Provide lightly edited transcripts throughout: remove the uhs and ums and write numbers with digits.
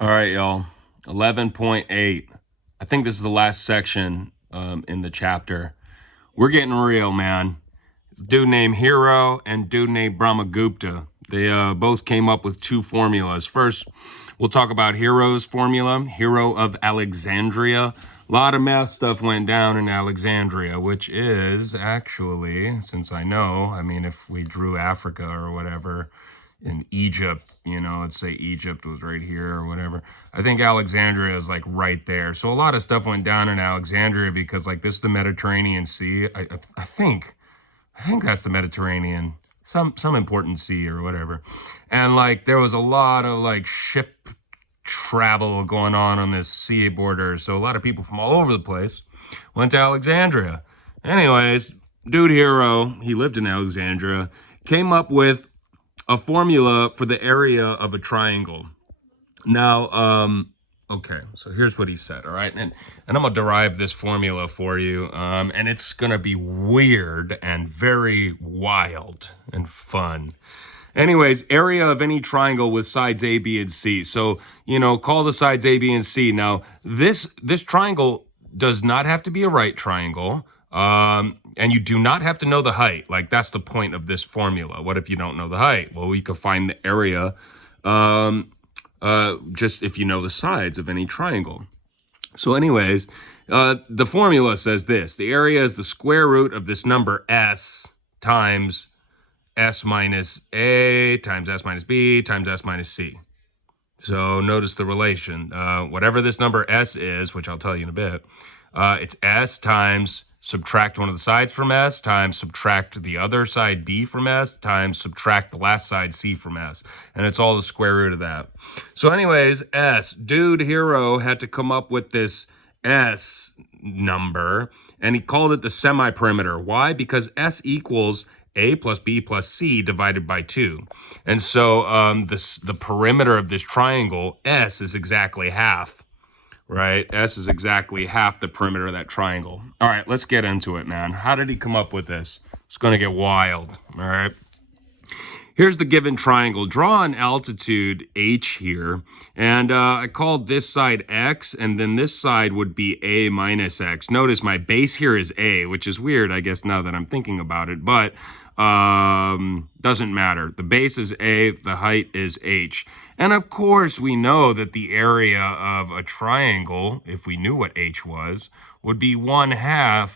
All right, y'all. 11.8. I think this is the last section in the chapter. We're getting real, man. Dude named Hero and dude named Brahmagupta. They both came up with two formulas. First, we'll talk about Hero's formula, Hero of Alexandria. A lot of math stuff went down in Alexandria, which is actually, since I know, I mean, if we drew Africa or whatever in Egypt, let's say Egypt was right here or whatever. I think Alexandria is like right there. So a lot of stuff went down in Alexandria because like this is the Mediterranean Sea. I think that's the Mediterranean, some important sea or whatever. And like there was a lot of like ship travel going on this sea border. So a lot of people from all over the place went to Alexandria. Anyways, dude Hero, he lived in Alexandria, came up with a formula for the area of a triangle. Now, okay, so here's what he said, all right? And I'm going to derive this formula for you, and it's going to be weird and very wild and fun. Anyways, area of any triangle with sides A, B, and C. So, call the sides A, B, and C. Now, this triangle does not have to be a right triangle. And you do not have to know the height. Like, that's the point of this formula. What if you don't know the height? Well, we could find the area just if you know the sides of any triangle. So anyways, the formula says this. The area is the square root of this number S times S minus A times S minus B times S minus C. So notice the relation. Whatever this number S is, which I'll tell you in a bit, it's S times subtract one of the sides from S times subtract the other side B from S times subtract the last side C from S. And it's all the square root of that. So anyways, S, dude Hero had to come up with this S number, and he called it the semi-perimeter. Why? Because S equals A plus B plus C divided by 2. And so the perimeter of this triangle, S, is exactly half. Right? S is exactly half the perimeter of that triangle. All right, let's get into it, man. How did he come up with this? It's going to get wild. All right. Here's the given triangle. Draw an altitude H here. And I called this side X, and then this side would be A minus X. Notice my base here is A, which is weird, I guess, now that I'm thinking about it. But doesn't matter. The base is A, the height is H. And of course, we know that the area of a triangle, if we knew what H was, would be 1/2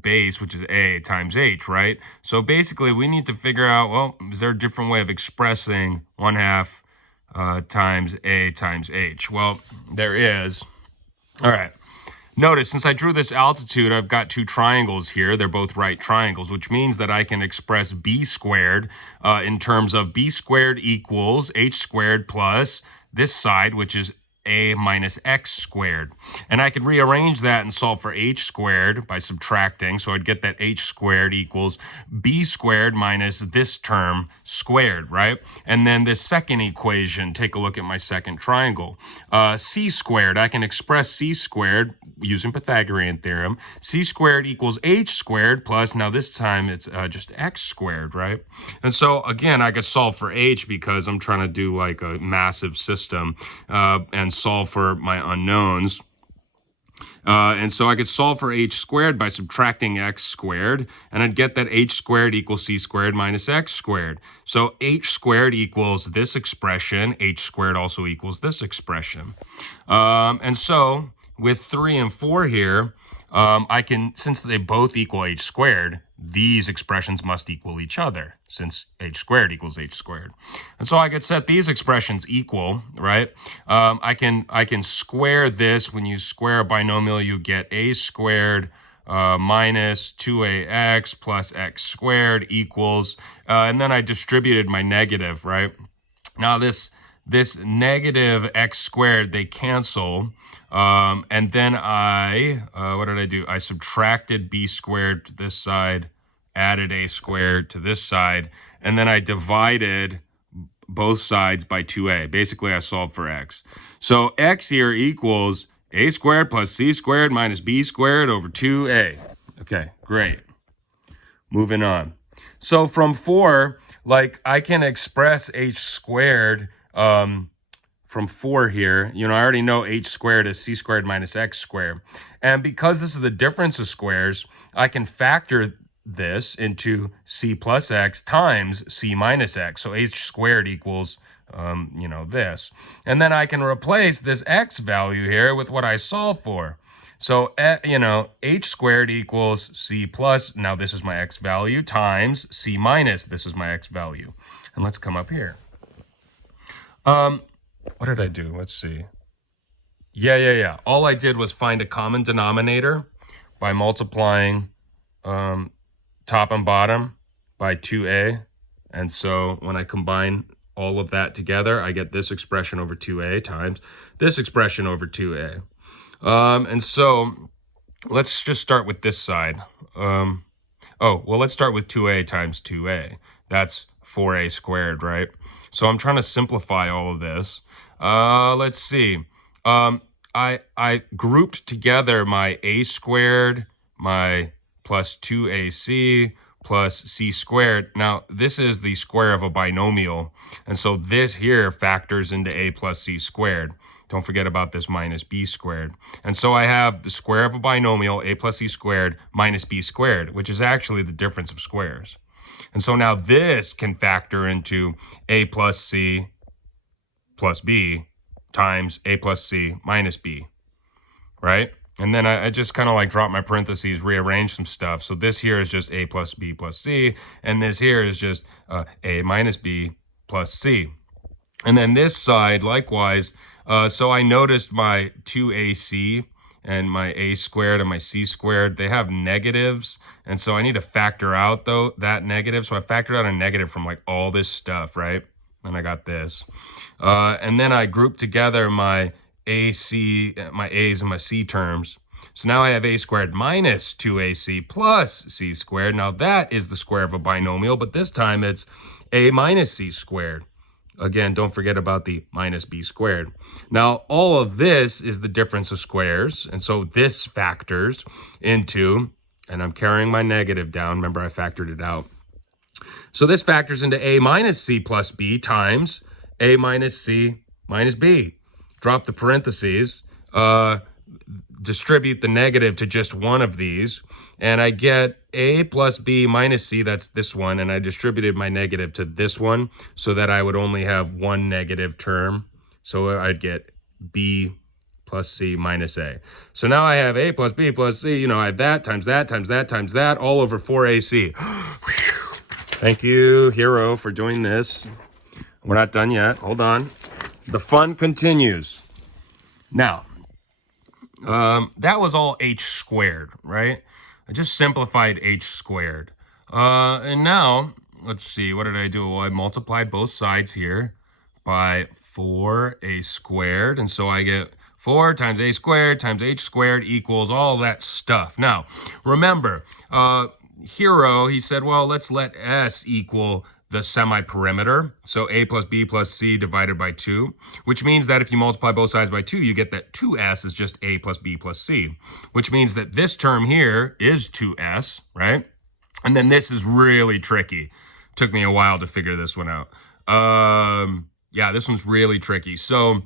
base, which is A, times H, right? So basically, we need to figure out, well, is there a different way of expressing 1/2 times A times H? Well, there is. All right. Notice, since I drew this altitude, I've got two triangles here. They're both right triangles, which means that I can express B squared in terms of B squared equals H squared plus this side, which is A minus X squared. And I could rearrange that and solve for H squared by subtracting. So I'd get that H squared equals B squared minus this term squared, right? And then this second equation, take a look at my second triangle. C squared, I can express C squared using Pythagorean theorem. C squared equals H squared plus, now this time it's just X squared, right? And so again, I could solve for H because I'm trying to do like a massive system and solve for my unknowns. And so I could solve for H squared by subtracting X squared, and I'd get that H squared equals C squared minus X squared. So H squared equals this expression. H squared also equals this expression. And so with 3 and 4 here, I can, since they both equal H squared, these expressions must equal each other, since H squared equals H squared. And so I could set these expressions equal, right? I can square this. When you square a binomial, you get A squared minus 2ax plus x squared equals, and then I distributed my negative, right? Now this negative x squared, they cancel. And then what did I do? I subtracted b squared to this side, added a squared to this side, and then I divided both sides by 2a. Basically, I solved for x. So x here equals a squared plus c squared minus b squared over 2a. Okay, great. Moving on. So from 4, like, I can express h squared from 4 here, I already know h squared is c squared minus x squared. And because this is the difference of squares, I can factor this into c plus x times c minus x. So h squared equals, this. And then I can replace this x value here with what I solved for. So, h squared equals c plus, now this is my x value, times c minus, this is my x value. And let's come up here. What did I do? Let's see. Yeah. All I did was find a common denominator by multiplying top and bottom by 2a. And so when I combine all of that together, I get this expression over 2a times this expression over 2a. And so let's just start with this side. Let's start with 2a times 2a. That's 4a squared, right? So I'm trying to simplify all of this. Let's see. I grouped together my a squared, my plus 2ac, plus c squared. Now, this is the square of a binomial. And so this here factors into a plus c squared. Don't forget about this minus b squared. And so I have the square of a binomial, a plus c squared, minus b squared, which is actually the difference of squares. And so now this can factor into a plus c plus b times a plus c minus b, right? And then I just kind of like drop my parentheses, rearrange some stuff. So this here is just a plus b plus c, and this here is just a minus b plus c. And then this side, likewise, so I noticed my 2ac and my a squared and my c squared, they have negatives. And so I need to factor out, though, that negative. So I factored out a negative from like all this stuff, right? And I got this. And then I grouped together my ac, my a's and my c terms. So now I have a squared minus 2ac plus c squared. Now that is the square of a binomial, but this time it's a minus c squared. Again, don't forget about the minus b squared. Now, all of this is the difference of squares. And so this factors into, and I'm carrying my negative down. Remember, I factored it out. So this factors into a minus c plus b times a minus c minus b. Drop the parentheses, distribute the negative to just one of these, and I get a plus b minus c, that's this one, and I distributed my negative to this one so that I would only have one negative term. So I'd get b plus c minus a. So now I have a plus b plus c, I have that times that times that times that, all over 4ac. Thank you, Hero, for doing this. We're not done yet. Hold on. The fun continues. Now, that was all h squared, right? I just simplified h squared. And now, let's see, what did I do? Well, I multiplied both sides here by 4a squared. And so I get 4 times a squared times h squared equals all that stuff. Now, remember, Hero, he said, well, let's let s equal the semi-perimeter. So a plus b plus c divided by 2, which means that if you multiply both sides by 2, you get that 2s is just a plus b plus c, which means that this term here is 2s, right? And then this is really tricky. Took me a while to figure this one out. Yeah, this one's really tricky. So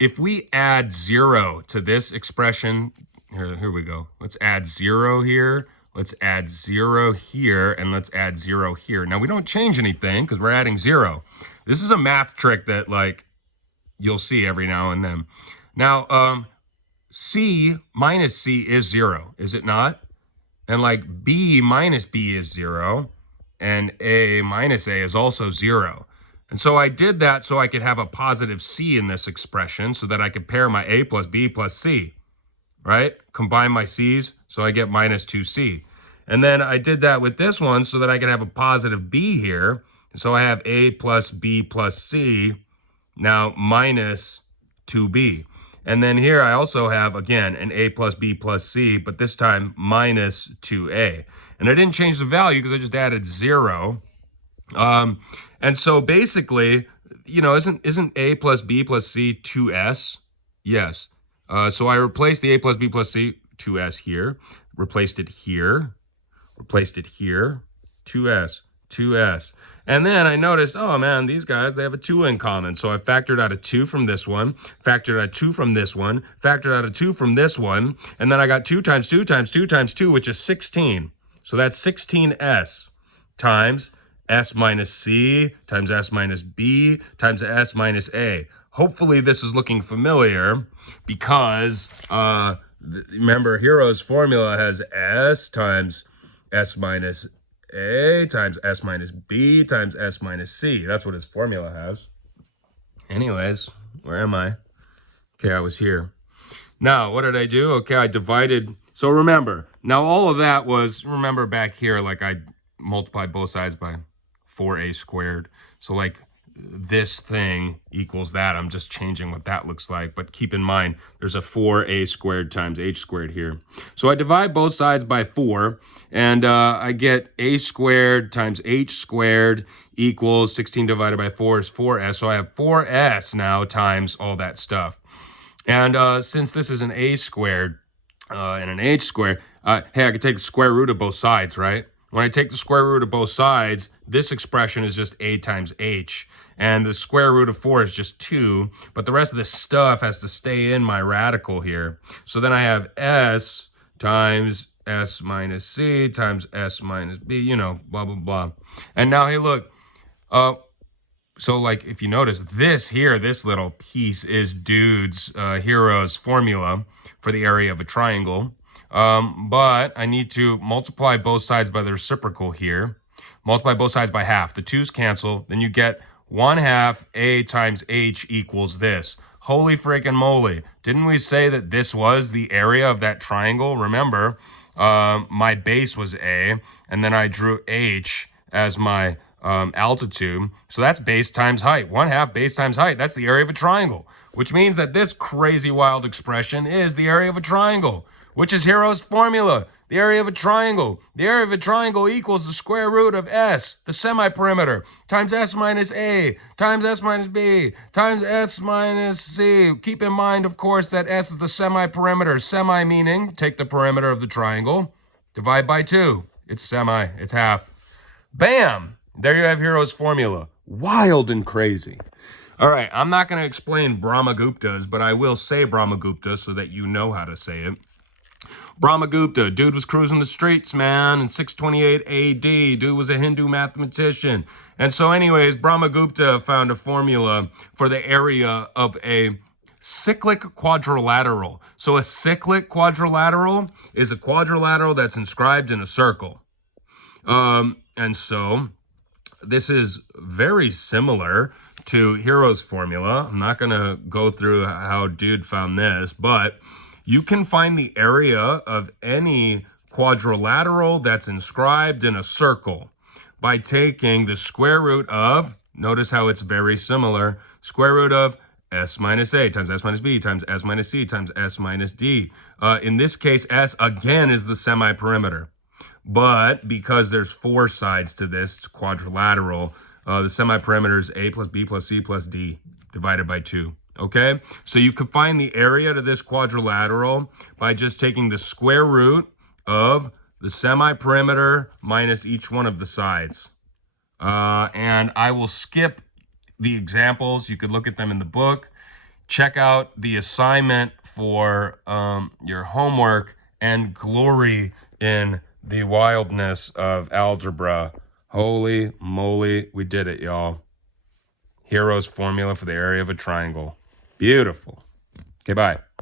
if we add 0 to this expression, here we go. Let's add 0 here. Let's add 0 here, and let's add 0 here. Now, we don't change anything because we're adding 0. This is a math trick that, like, you'll see every now and then. Now, c minus c is 0, is it not? And, like, b minus b is 0, and a minus a is also 0. And so I did that so I could have a positive c in this expression so that I could pair my a plus b plus c. Right? Combine my c's, so I get minus 2c. And then I did that with this one so that I could have a positive b here. So I have a plus b plus c, now minus 2b. And then here I also have, again, an a plus b plus c, but this time minus 2a. And I didn't change the value because I just added 0. And so basically, isn't a plus b plus c 2s? Yes. So I replaced the a plus b plus c, 2s here, replaced it here, replaced it here, 2s, 2s. And then I noticed, oh man, these guys, they have a 2 in common. So I factored out a 2 from this one, factored out a 2 from this one, factored out a 2 from this one, and then I got 2 times 2 times 2 times 2, which is 16. So that's 16s times s minus c times s minus b times s minus a. Hopefully this is looking familiar because remember, Hero's formula has s times s minus a times s minus b times s minus c. That's what his formula has. Anyways, where am I? Okay, I was here. Now, what did I do? Okay, I divided. So remember, now all of that was, remember back here, like I multiplied both sides by 4a squared. So like this thing equals that. I'm just changing what that looks like. But keep in mind, there's a 4a squared times h squared here. So I divide both sides by 4, and I get a squared times h squared equals 16 divided by 4 is 4s. So I have 4s now times all that stuff. And since this is an a squared and an h squared, hey, I could take the square root of both sides, right? When I take the square root of both sides, this expression is just a times h. And the square root of 4 is just 2. But the rest of this stuff has to stay in my radical here. So then I have s times s minus c times s minus b, you know, blah, blah, blah. And now, hey, look. So, like, if you notice, this here, this little piece is Dude's Hero's formula for the area of a triangle. But I need to multiply both sides by the reciprocal here. Multiply both sides by half. The 2's cancel. Then you get 1/2 a times h equals this. Holy freaking moly. Didn't we say that this was the area of that triangle? Remember, my base was a, and then I drew h as my altitude. So that's base times height. 1/2 base times height. That's the area of a triangle, which means that this crazy wild expression is the area of a triangle, which is Hero's formula. The area of a triangle. The area of a triangle equals the square root of s, the semi-perimeter, times s minus a, times s minus b, times s minus c. Keep in mind, of course, that s is the semi-perimeter. Semi meaning, take the perimeter of the triangle, divide by 2. It's semi, it's half. Bam! There you have Hero's formula. Wild and crazy. All right, I'm not going to explain Brahmaguptas, but I will say Brahmagupta so that you know how to say it. Brahmagupta, dude was cruising the streets, man, in 628 AD. Dude was a Hindu mathematician. And so anyways, Brahmagupta found a formula for the area of a cyclic quadrilateral. So a cyclic quadrilateral is a quadrilateral that's inscribed in a circle. And so this is very similar to Hero's formula. I'm not going to go through how dude found this, but you can find the area of any quadrilateral that's inscribed in a circle by taking the square root of, notice how it's very similar, square root of s minus a times s minus b times s minus c times s minus d. In this case, s again is the semi-perimeter. But because there's 4 sides to this, it's quadrilateral, the semi-perimeter is a plus b plus c plus d divided by 2. Okay, so you can find the area to this quadrilateral by just taking the square root of the semi-perimeter minus each one of the sides. And I will skip the examples. You could look at them in the book. Check out the assignment for your homework and glory in the wildness of algebra. Holy moly, we did it, y'all. Hero's formula for the area of a triangle. Beautiful. Okay, bye.